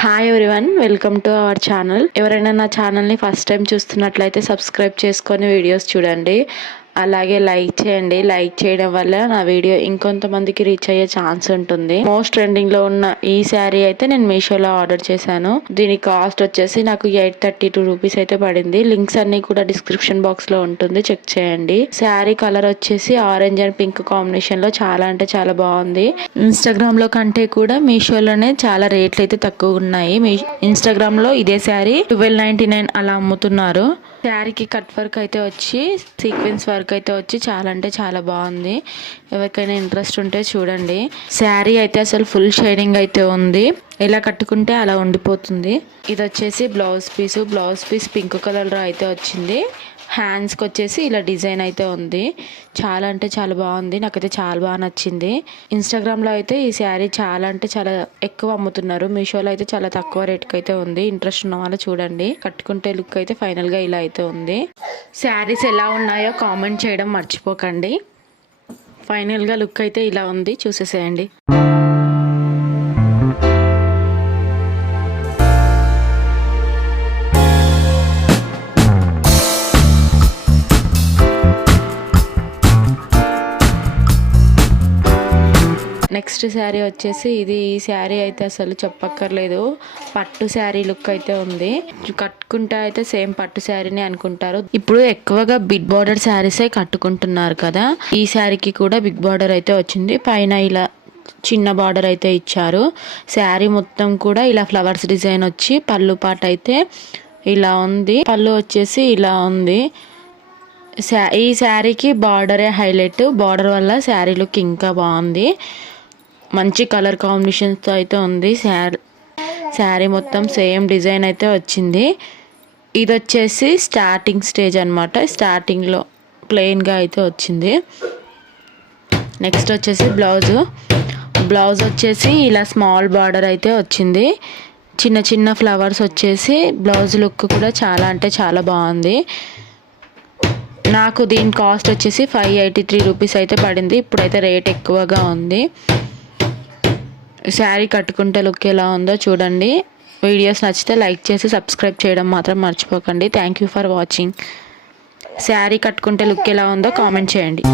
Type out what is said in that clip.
Hi everyone, welcome to our channel. ఎవరైనా నా ఛానల్ని ఫస్ట్ టైం చూస్తున్నట్లయితే సబ్స్క్రైబ్ చేసుకొని వీడియోస్ చూడండి. అలాగే లైక్ చేయండి. లైక్ చేయడం వల్ల నా వీడియో ఇంకొంతమందికి రీచ్ అయ్యే ఛాన్స్ ఉంటుంది. మోస్ట్ ట్రెండింగ్ లో ఉన్న ఈ శారీ అయితే నేను మీషోలో ఆర్డర్ చేశాను. దీని కాస్ట్ వచ్చేసి నాకు 832 రూపీస్ అయితే పడింది. లింక్స్ అన్ని కూడా డిస్క్రిప్షన్ బాక్స్ లో ఉంటుంది, చెక్ చేయండి. శారీ కలర్ వచ్చేసి ఆరెంజ్ అండ్ పింక్ కాంబినేషన్ లో చాలా అంటే చాలా బాగుంది. ఇన్స్టాగ్రామ్ లో కంటే కూడా మీషోలోనే చాలా రేట్లు అయితే తక్కువ ఉన్నాయి. ఇన్స్టాగ్రామ్ లో ఇదే శారీ 1299 అలా అమ్ముతున్నారు. శారీకి కట్ వర్క్ అయితే వచ్చి సీక్వెన్స్ వర్క్ అయితే వచ్చి చాలా అంటే చాలా బాగుంది. ఎవరికైనా ఇంట్రెస్ట్ ఉంటే చూడండి. శారీ అయితే అసలు ఫుల్ షైనింగ్ అయితే ఉంది. ఎలా కట్టుకుంటే అలా ఉండిపోతుంది. ఇది వచ్చేసి బ్లౌజ్ పీస్ పింక్ కలర్ లో అయితే వచ్చింది. హ్యాండ్స్కి వచ్చేసి ఇలా డిజైన్ అయితే ఉంది. చాలా అంటే చాలా బాగుంది. నాకైతే చాలా బాగా నచ్చింది. ఇన్స్టాగ్రామ్లో అయితే ఈ శారీ చాలా అంటే చాలా ఎక్కువ అమ్ముతున్నారు. మీషోలో అయితే చాలా తక్కువ రేట్కి అయితే ఉంది. ఇంట్రెస్ట్ ఉన్న వాళ్ళు చూడండి. కట్టుకుంటే లుక్ అయితే ఫైనల్గా ఇలా అయితే ఉంది. శారీస్ ఎలా ఉన్నాయో కామెంట్ చేయడం మర్చిపోకండి. ఫైనల్గా లుక్ అయితే ఇలా ఉంది, చూసేసేయండి. నెక్స్ట్ శారీ వచ్చేసి ఈ శారీ అయితే అసలు చెప్పక్కర్లేదు. పట్టు శారీ లుక్ అయితే ఉంది. కట్టుకుంటే అయితే సేమ్ పట్టు శారీని అనుకుంటారు. ఇప్పుడు ఎక్కువగా బిగ్ బార్డర్ శారీసే కట్టుకుంటున్నారు కదా. ఈ శారీకి కూడా బిగ్ బార్డర్ అయితే వచ్చింది. పైన ఇలా చిన్న బార్డర్ అయితే ఇచ్చారు. శారీ మొత్తం కూడా ఇలా ఫ్లవర్స్ డిజైన్ వచ్చి పళ్ళు పాట అయితే ఇలా ఉంది. పళ్ళు వచ్చేసి ఇలా ఉంది. ఈ శారీకి బార్డరే హైలైట్. బార్డర్ వల్ల శారీ లుక్ ఇంకా బాగుంది. మంచి కలర్ కాంబినేషన్స్తో అయితే ఉంది. శారీ మొత్తం సేమ్ డిజైన్ అయితే వచ్చింది. ఇది వచ్చేసి స్టార్టింగ్ స్టేజ్ అనమాట. స్టార్టింగ్లో ప్లెయిన్గా అయితే వచ్చింది. నెక్స్ట్ వచ్చేసి బ్లౌజ్ వచ్చేసి ఇలా స్మాల్ బార్డర్ అయితే వచ్చింది. చిన్న చిన్న ఫ్లవర్స్ వచ్చేసి బ్లౌజ్ లుక్ కూడా చాలా అంటే చాలా బాగుంది. నాకు దీని కాస్ట్ వచ్చేసి 583 రూపీస్ అయితే పడింది. ఇప్పుడైతే రేట్ ఎక్కువగా ఉంది. శారీ కట్టుకుంటే లుక్ ఎలా ఉందో చూడండి. వీడియోస్ నచ్చితే లైక్ చేసి సబ్స్క్రైబ్ చేయడం మాత్రం మర్చిపోకండి. Thank you for watching. Sari కట్టుకుంటే లుక్ ఎలా ఉందో కామెంట్ చేయండి.